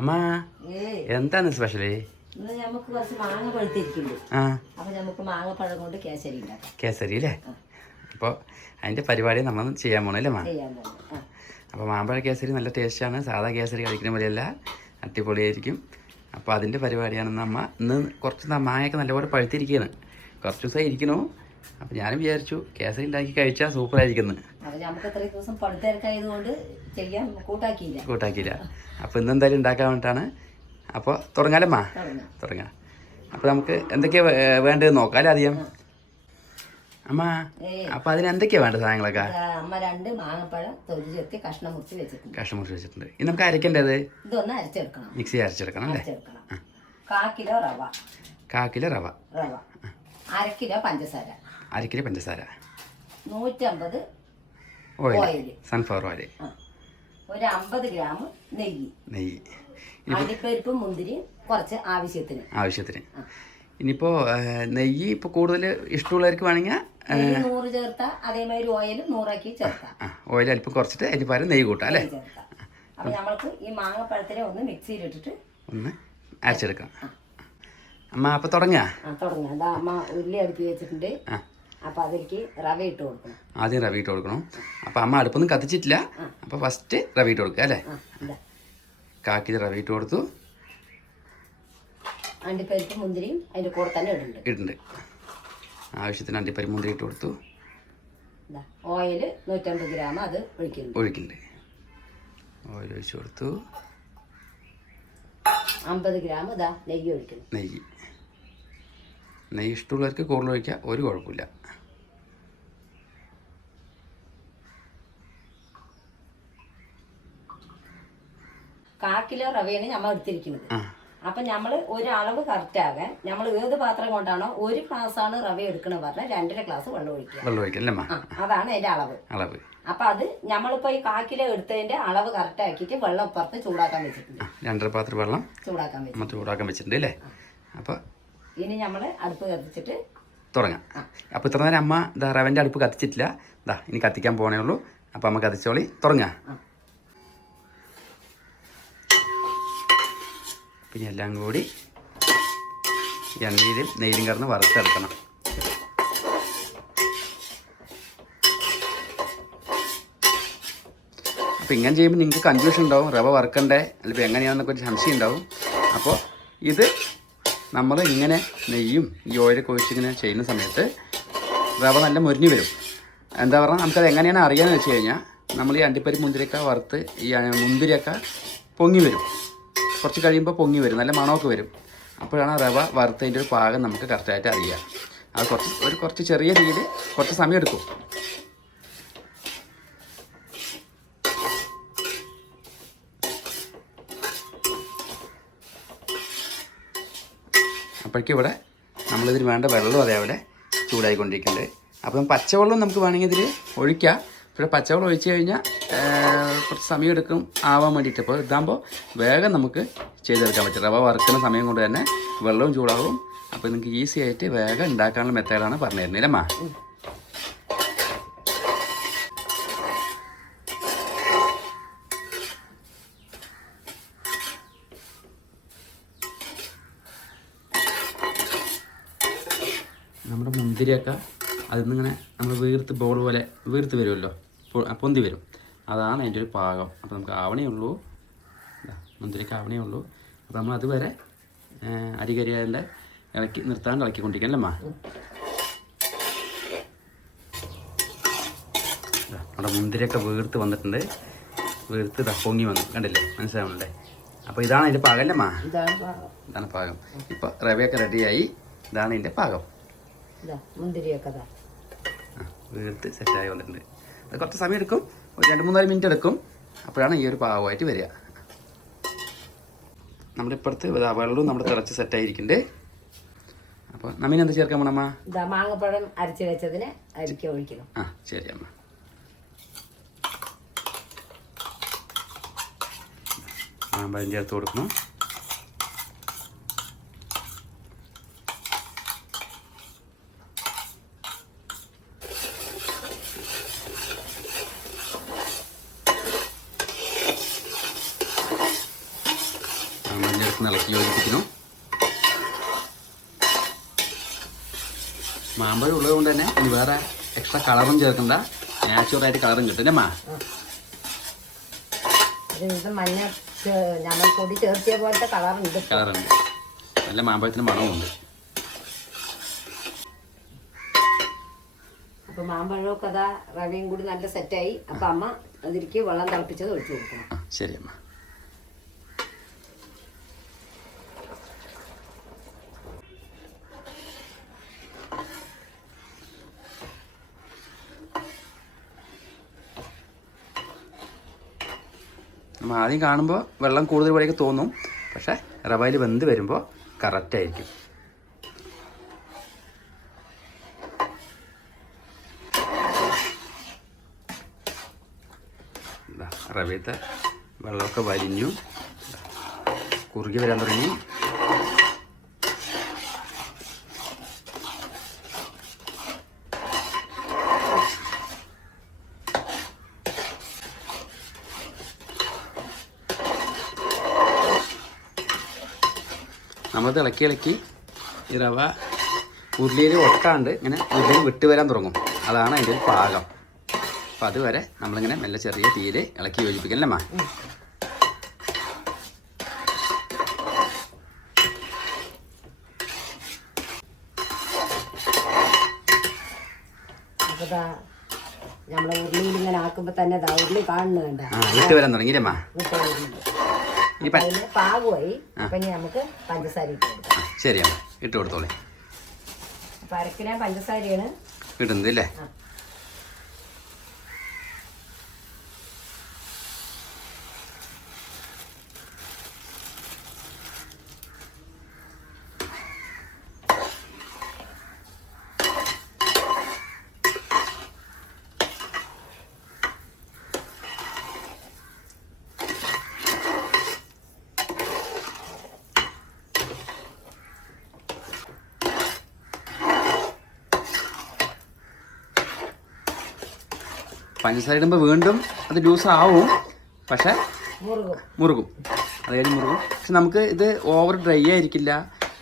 അമ്മ എന്താണ് സ്പെഷ്യല്? നമുക്ക് കുറച്ച് മാങ്ങ പഴുത്തിരിക്കുന്നുണ്ട്. അപ്പൊ നമുക്ക് മാങ്ങപ്പഴം കൊണ്ട് കേസരി ഉണ്ടാക്കാം. കേസരി അല്ലേ? അപ്പോൾ അതിൻ്റെ പരിപാടി നമ്മൾ ചെയ്യാൻ പോകണല്ലേ അമ്മ? അപ്പോൾ മാമ്പഴ കേസരി നല്ല ടേസ്റ്റാണ്. സാധാ കേസരി കഴിക്കുന്ന പോലെയല്ല, അടിപൊളിയായിരിക്കും. അപ്പോൾ അതിൻ്റെ പരിപാടിയാണെന്ന് അമ്മ ഇന്ന് കുറച്ച് മാങ്ങയൊക്കെ നല്ലപോലെ പഴുത്തിരിക്കുകയാണ്. കുറച്ച് ദിവസം ഇരിക്കണു. അപ്പോൾ ഞാനും വിചാരിച്ചു കേസരി ഉണ്ടാക്കി കഴിച്ചാൽ സൂപ്പറായിരിക്കുന്നു. അപ്പോൾ നമുക്ക് ഇത്രയും ദിവസം പഴുത്തിരക്കായതുകൊണ്ട് ചെയ്യാൻ കൂട്ടാക്കിയില്ല. അപ്പോൾ ഇന്നെന്തായാലും ഉണ്ടാക്കാൻ വേണ്ടിയിട്ടാണ്. അപ്പോൾ തുടങ്ങാലമ്മ? തുടങ്ങാം. അപ്പോൾ നമുക്ക് എന്തൊക്കെയാണ് വേണ്ടത് നോക്കാം അല്ലേ ആദ്യം? അമ്മ അപ്പോൾ അതിന് എന്തൊക്കെയാണ് വേണ്ടത് സാധനങ്ങളൊക്കെ? അമ്മ 2 മാങ്ങപ്പഴം തൊലി ചെത്തി കഷ്ണം മുറിച്ച് വെച്ചിട്ടുണ്ട്. ഇനി നമുക്ക് അരക്കേണ്ടത് ഇതൊന്ന് അരച്ചെടുക്കണം. മിക്സി അരച്ചെടുക്കണം അല്ലേ? 1/4 കിലോ റവ. 1/4 കിലോ റവ. 1/2 കിലോ പഞ്ചസാര. 1/2 കിലോ പഞ്ചസാര. 150 ഓയിൽ, സൺഫ്ലവർ ഓയിൽ. ഒരു 50 ഗ്രാം നെയ്യ്. അണ്ടിപ്പരിപ്പും മുന്തിരിയും കുറച്ച് ആവശ്യത്തിന്. ഇനിയിപ്പോൾ നെയ്യ് ഇപ്പോൾ കൂടുതൽ ഇഷ്ടമുള്ളവർക്ക് വേണമെങ്കിൽ 100 ചേർത്താൽ, അതേമാതിരി ഓയിൽ 100 ചേർത്താം. ഓയിൽ അല്പം കുറച്ചിട്ട് അതിന് പകരം നെയ്യ് കൂട്ടാം അല്ലേ? അപ്പം നമ്മൾക്ക് ഈ മാങ്ങപ്പഴത്തിനെ ഒന്ന് മിക്സിയിലിട്ടിട്ട് ഒന്ന് അരച്ചെടുക്കാം. അമ്മ അപ്പോൾ തുടങ്ങാം. അതാ അമ്മ ഉരുളി അടുപ്പി വെച്ചിട്ടുണ്ട്. അപ്പം അതിലേക്ക് റവ ഇട്ട് കൊടുക്കണം. ആദ്യം റവ ഇട്ട് കൊടുക്കണം. അപ്പം അമ്മ അടുപ്പൊന്നും കത്തിച്ചിട്ടില്ല. അപ്പോൾ ഫസ്റ്റ് റവ ഇട്ട് കൊടുക്കുക അല്ലേ? 1/4 കിലോ റവ ഇട്ട് കൊടുത്തു. അണ്ടിപ്പരിപ്പ് മുന്തിരിയും അതിൻ്റെ കൂടെ തന്നെ ഇടുന്നുണ്ട്. ആവശ്യത്തിന് അണ്ടിപ്പരിപ്പ് മുന്തിരി ഇട്ട് കൊടുത്തു. ഓയിൽ 150 ഗ്രാം അത് ഒഴിക്കുന്നുണ്ട്. ഓയിൽ ഒഴിച്ച് കൊടുത്തു. 50 ഗ്രാം നെയ്യ് ഒഴിക്കുന്നു. നെയ്യ് ഇഷ്ടമുള്ളവർക്ക് കൂടുതൽ ഒഴിക്കുക, ഒരു കുഴപ്പമില്ല. കിലോ റവയാണ് നമ്മൾ എടുത്തിരിക്കുന്നത്. അപ്പം നമ്മൾ ഒരു അളവ് കറക്റ്റ് ആകാൻ നമ്മൾ ഏത് പാത്രം കൊണ്ടാണോ 1 ഗ്ലാസ്സാണ് റവ എടുക്കണമെന്ന് പറഞ്ഞാൽ 2.5 ഗ്ലാസ് വെള്ളം ഒഴിക്കുക. അതാണ് അതിന്റെ അളവ്. അപ്പൊ അത് നമ്മളിപ്പോ ഈ 1/4 കിലോ എടുത്തതിന്റെ അളവ് കറക്റ്റ് ആക്കിയിട്ട് വെള്ളം ഇപ്പുറത്ത് ചൂടാക്കാൻ വെച്ചിട്ടുണ്ട്. 2.5 പാത്രം വെള്ളം ചൂടാക്കാൻ വെച്ചിട്ടുണ്ട് അല്ലേ? അപ്പൊ ഇനി നമ്മള് അടുപ്പ് കത്തിച്ചിട്ട് തുടങ്ങാം. അപ്പൊ ഇത്ര നേരം അമ്മ റവന്റെ അടുപ്പ് കത്തിച്ചിട്ടില്ല. ഇനി കത്തിക്കാൻ പോണേ ഉള്ളൂ. അപ്പൊ അമ്മ കത്തിച്ചോളി, തുടങ്ങാം. പിന്നെ എല്ലാം കൂടി എണ്ണയിലും നെയ്യിലും കിടന്ന് വറുത്തെടുക്കണം. അപ്പോൾ ഇങ്ങനെ ചെയ്യുമ്പോൾ നിങ്ങൾക്ക് കൺഫ്യൂഷൻ ഉണ്ടാവും, റവ വറുക്കണ്ടേ അല്ലെങ്കിൽ എങ്ങനെയാണെന്നൊക്കെ ഒരു സംശയം ഉണ്ടാവും. അപ്പോൾ ഇത് നമ്മൾ ഇങ്ങനെ നെയ്യും ഈ ഓയിലൊക്കെ ഒഴിച്ചിങ്ങനെ ചെയ്യുന്ന സമയത്ത് റവ നല്ല മുരിഞ്ഞ് വരും. എന്താ പറഞ്ഞാൽ നമുക്കത് എങ്ങനെയാണ് അറിയാമെന്ന് വെച്ച് കഴിഞ്ഞാൽ, നമ്മൾ ഈ അണ്ടിപ്പരിപ്പ് മുന്തിരിയൊക്കെ വറുത്ത് ഈ മുന്തിരിയൊക്കെ പൊങ്ങി വരും. കുറച്ച് കഴിയുമ്പോൾ പൊങ്ങി വരും, നല്ല മണമൊക്കെ വരും. അപ്പോഴാണ് റവ വറുത്തതിൻ്റെ ഒരു പാകം നമുക്ക് കറക്റ്റായിട്ട് അറിയുക. അത് കുറച്ച് ചെറിയ രീതിയിൽ കുറച്ച് സമയം എടുക്കും. അപ്പോഴേക്കും ഇവിടെ നമ്മളിതിന് വേണ്ട വെള്ളം അതേപോലെ ചൂടായിക്കൊണ്ടിരിക്കുന്നുണ്ട്. അപ്പം പച്ചവെള്ളം നമുക്ക് വേണമെങ്കിൽ ഇതിൽ ഒഴിക്കാം. പക്ഷേ പച്ചവെള്ളം ഒഴിച്ച് കഴിഞ്ഞാൽ കുറച്ച് സമയം എടുക്കും ആവാൻ വേണ്ടിയിട്ട്. അപ്പോൾ ഇതാകുമ്പോൾ വേഗം നമുക്ക് ചെയ്തെടുക്കാൻ പറ്റും. റവ വറുക്കുന്ന സമയം കൊണ്ട് തന്നെ വെള്ളവും ചൂടാവും. അപ്പോൾ നിങ്ങൾക്ക് ഈസി ആയിട്ട് വേഗം ഉണ്ടാക്കാനുള്ള മെത്തേഡാണ് പറഞ്ഞു തരുന്നത് അമ്മ. നമ്മുടെ മുന്തിരിയൊക്കെ അതിൽ നിന്നിങ്ങനെ നമ്മൾ ബോൾ പോലെ വീർത്ത് വരുമല്ലോ, പൊന്തി വരും. അതാണ് അതിൻ്റെ ഒരു പാകം. അപ്പോൾ നമുക്ക് ആവണേ ഉള്ളൂ, മുന്തിരിക്ക് ആവണേ ഉള്ളൂ. അപ്പോൾ നമ്മൾ അതുവരെ അരികരിയാൻ്റെ നിർത്താണ്ട് ഇളക്കിക്കൊണ്ടിരിക്കണല്ലേ അമ്മ? നമ്മുടെ മുന്തിരിയൊക്കെ വീർത്ത് വന്നിട്ടുണ്ട്. വീർത്ത് പൊങ്ങി വന്നു, കണ്ടില്ലേ? മനസ്സിലാവുന്നുണ്ടേ? അപ്പോൾ ഇതാണ് അതിൻ്റെ പാകം അല്ലേ അമ്മ? ഇതാണ് പാകം. ഇപ്പോൾ റവയൊക്കെ റെഡിയായി. ഇതാണ് ഇതിൻ്റെ പാകം. മുന്തിരിയൊക്കെ വീർത്ത് സെറ്റായി വന്നിട്ടുണ്ട്. അത് കുറച്ച് സമയം എടുക്കും, ഒരു 2-3 മിനിറ്റ് എടുക്കും. അപ്പോഴാണ് ഈ ഒരു പാകമായിട്ട് വരിക. നമ്മുടെ ഇപ്പുറത്ത് വെള്ളവും നമ്മുടെ തിളച്ച് സെറ്റായിരിക്കുന്നുണ്ട്. അപ്പോൾ നമ്മിന് എന്ത് ചേർക്കാൻ പോണമ്മ? മാങ്ങപ്പഴം അരച്ച് വെച്ചതിന് അരിക്ക് ഒഴിക്കണം. ശരി അമ്മ. മാമ്പഴം ചേർത്ത് കൊടുക്കണം. മഞ്ഞൾന്ന് ഇളക്കി യോജിപ്പിക്കുന്നു. മാമ്പഴം ഉള്ളത് കൊണ്ട് തന്നെ ഇനി വേറെ എക്സ്ട്രാ കളറും ചേർക്കണ്ട, നാച്ചുറലായിട്ട് കളറും കിട്ടും അല്ലേ മാ? മഞ്ഞ നമ്മൾ പൊടി ചേർത്തിയ പോലത്തെ കളറുണ്ട്. നല്ല മാമ്പഴത്തിന് മണമുണ്ട്. അപ്പൊ മാമ്പഴമൊക്കെ അതാ റവയും കൂടി നല്ല സെറ്റായി. അപ്പൊ അമ്മ അതിലേക്ക് വെള്ളം തിളപ്പിച്ചത് ഒഴിച്ചു കൊടുക്കണം. ശരി അമ്മ. നമ്മൾ ആദ്യം കാണുമ്പോൾ വെള്ളം കൂടുതൽ പോലെയൊക്കെ തോന്നും, പക്ഷേ റവയിൽ വെന്ത് വരുമ്പോൾ കറക്റ്റായിരിക്കും. റവയത്തെ വെള്ളമൊക്കെ വലിഞ്ഞു കുറുകി വരാൻ തുടങ്ങി. നമ്മൾ ഇളക്കി ഈ റവ ഉരുളിയിൽ ഒട്ടാണ്ട് ഇങ്ങനെ ഉരുളിയിൽ വിട്ട് വരാൻ തുടങ്ങും. അതാണ് അതിൻ്റെ ഒരു പാകം. അപ്പോൾ അതുവരെ നമ്മളിങ്ങനെ മെല്ലെ ചെറിയ തീയിൽ ഇളക്കി യോജിപ്പിക്കല്ലേ അമ്മ? നമ്മളെ ഉരുളിയിൽ ഇങ്ങനെ ആക്കുമ്പോൾ തന്നെ ഉരുളി കാണുന്നുണ്ട്. വിട്ട് വരാൻ തുടങ്ങിയില്ലേ അമ്മ? പാകമായി. അപ്പം ഇനി നമുക്ക് പഞ്ചസാര ഇട്ട് കൊടുക്കാം. ശരി അമ്മ, ഇട്ട് കൊടുത്തോളേ. അപ്പം അരക്കില പഞ്ചസാരയാണ് ഇടുന്നത് അല്ലേ? പഞ്ചസാര ഇടുമ്പോൾ വീണ്ടും അത് ലൂസ് ആവും, പക്ഷെ മുറുകും. അത് കഴിഞ്ഞ് മുറുകും. പക്ഷെ നമുക്ക് ഇത് ഓവർ ഡ്രൈ ആയിരിക്കില്ല,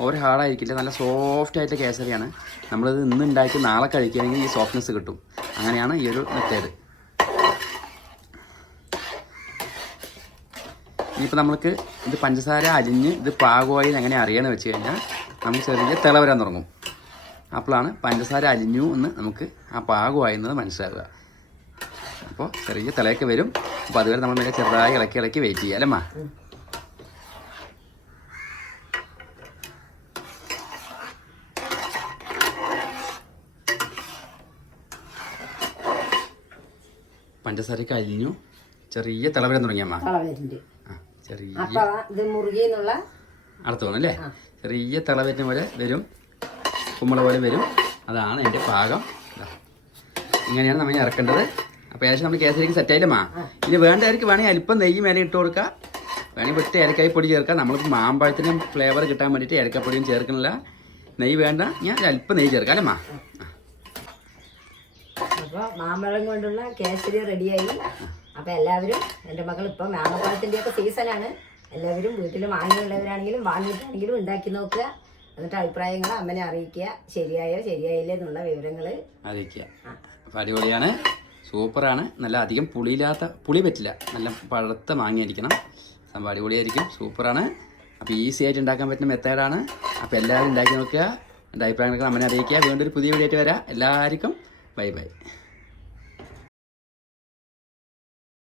ഓവർ ഹാർഡായിരിക്കില്ല. നല്ല സോഫ്റ്റ് ആയിട്ട് കേസരിയാണ്. നമ്മളിത് ഇന്ന് ഉണ്ടാക്കി നാളെ കഴിക്കുകയാണെങ്കിൽ ഈ സോഫ്റ്റ്നെസ് കിട്ടും. അങ്ങനെയാണ് ഈ ഒരു മെത്തേഡ്. ഇനിയിപ്പോൾ നമുക്ക് ഇത് പഞ്ചസാര അലിഞ്ഞ് ഇത് പാകമായി എങ്ങനെ അറിയാമെന്ന് വെച്ച് കഴിഞ്ഞാൽ നമുക്ക് ചെറിയ തിള വരാൻ തുടങ്ങും. അപ്പോഴാണ് പഞ്ചസാര അലിഞ്ഞു എന്ന് നമുക്ക് ആ പാകമായി എന്നത് മനസ്സിലാവുക. അപ്പോൾ ചെറിയ തിളയൊക്കെ വരും. അപ്പോൾ അതുവരെ നമ്മൾ നല്ല ചെറുതായി ഇളക്കി വെയിറ്റ് ചെയ്യുക അല്ലേ അമ്മ? പഞ്ചസാരക്ക് അലിഞ്ഞു ചെറിയ തിള വരാൻ തുടങ്ങിയമ്മ. ചെറിയ അടുത്ത് തോന്നും അല്ലേ? ചെറിയ തിള വരുന്ന പോലെ വരും, കുമ്പള പോലെ വരും. അതാണ് എൻ്റെ പാകം. ഇങ്ങനെയാണ് നമ്മൾ ഇറക്കേണ്ടത്. അപ്പോൾ ഏകദേശം നമ്മൾ കേസരിക്ക് സെറ്റായില്ലമ്മ. ഇനി വേണ്ടവർക്ക് വേണമെങ്കിൽ അല്പം നെയ്യ് മേലെ ഇട്ട് കൊടുക്കുക, വേണമെങ്കിൽ വിട്ട് ഏലക്കായ് പൊടി ചേർക്കാം. നമ്മൾക്ക് മാമ്പഴത്തിനും ഫ്ലേവർ കിട്ടാൻ വേണ്ടിയിട്ട് ഏലക്കാപ്പൊടിയും ചേർക്കണില്ല. നെയ്യ് വേണ്ട, ഞാൻ അല്പം നെയ്യ് ചേർക്കാം അല്ലേ അമ്മ? അപ്പോൾ മാമ്പഴം കൊണ്ടുള്ള കേസരി റെഡിയായി. അപ്പോൾ എല്ലാവരും, എൻ്റെ മകൾ ഇപ്പം മാമ്പഴത്തിൻ്റെയൊക്കെ സീസണാണ്, എല്ലാവരും വീട്ടിൽ വാങ്ങിയുള്ളവരാണെങ്കിലും വാങ്ങിയിട്ടാണെങ്കിലും ഉണ്ടാക്കി നോക്കുക. എന്നിട്ട് അഭിപ്രായങ്ങൾ അമ്മനെ അറിയിക്കുക. ശരിയായോ ശരിയായില്ലേ എന്നുള്ള വിവരങ്ങൾ അറിയിക്കുക. അപ്പോൾ അടിപൊളിയാണ്, സൂപ്പറാണ്. നല്ല അധികം പുളി പറ്റില്ല, നല്ല പഴുത്ത മാങ്ങയായിരിക്കണം. സംഭവം അടിപൊളിയായിരിക്കും, സൂപ്പറാണ്. അപ്പോൾ ഈസി ആയിട്ട് ഉണ്ടാക്കാൻ പറ്റുന്ന മെത്തേഡാണ്. അപ്പോൾ എല്ലാവരും ഉണ്ടാക്കി നോക്കുക. എൻ്റെ അഭിപ്രായങ്ങളൊക്കെ അമ്മനെ അറിയിക്കുക. വീണ്ടും ഒരു പുതിയ വീഡിയോ ആയിട്ട് വരാം. എല്ലാവർക്കും ബൈ ബൈ.